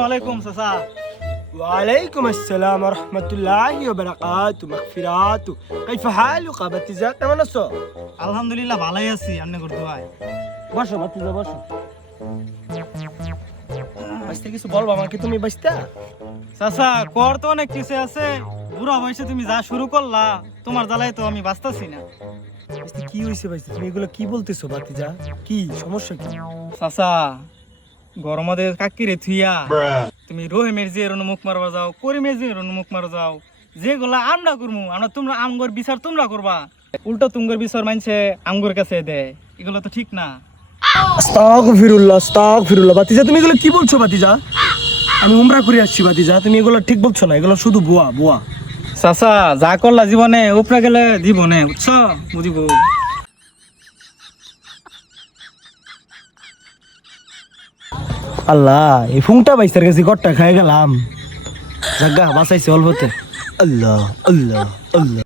আসসালামু আলাইকুম চাচা। وعليكم السلام ورحمة الله وبركاته مغفرات كيف حالك বাতিজা কেমন আছো? আলহামদুলিল্লাহ ভালোই আছি, আপনি করতে ভাই। বসো বাতিজা বসো। বাইস্তে কিছু বলবো আমাকে তুমি বাইস্তা? চাচা কর তো অনেক কিছু আছে, বুড়া বয়সে তুমি যা শুরু করলা, তোমার জ্বালায় তো আমি বাঁচতাছি না। বাইস্তে কি হইছে বাইস্তে? তুমি এগুলো কি বলতেছো বাতিজা? কি সমস্যা কি? চাচা গরমে কাকিরে থুইয়া তুমি রহিমের যে এরনো মুখ মারবা যাও, করিমের যে এরনো মুখ মারা যাও, যেগুলা আমরা করবো আমরা তোমরা আমগর বিচার তোমরা করবা, উল্টো তুমগর বিচার মানছে আমগর কাছে দেয়, এগুলো তো ঠিক না। আস্তাগফিরুল্লাহ বাতিজা তুমি এগুলো কি বলছো বাতিজা? আমি উমরা করে আসছি বাতিজা, তুমি এগুলো ঠিক বলছো না, এগুলো শুধু বুয়া বুয়া। চাচা যা করলা জীবনে উপরে গেলে জীবনে বুঝছো বুঝিব। আল্লাহ এই ফুংটা বাইস্তার কাছে গট্টা খাই গেলাম, জাগা বাঁচাইছে অল্পতে। আল্লাহ আল্লাহ আল্লাহ।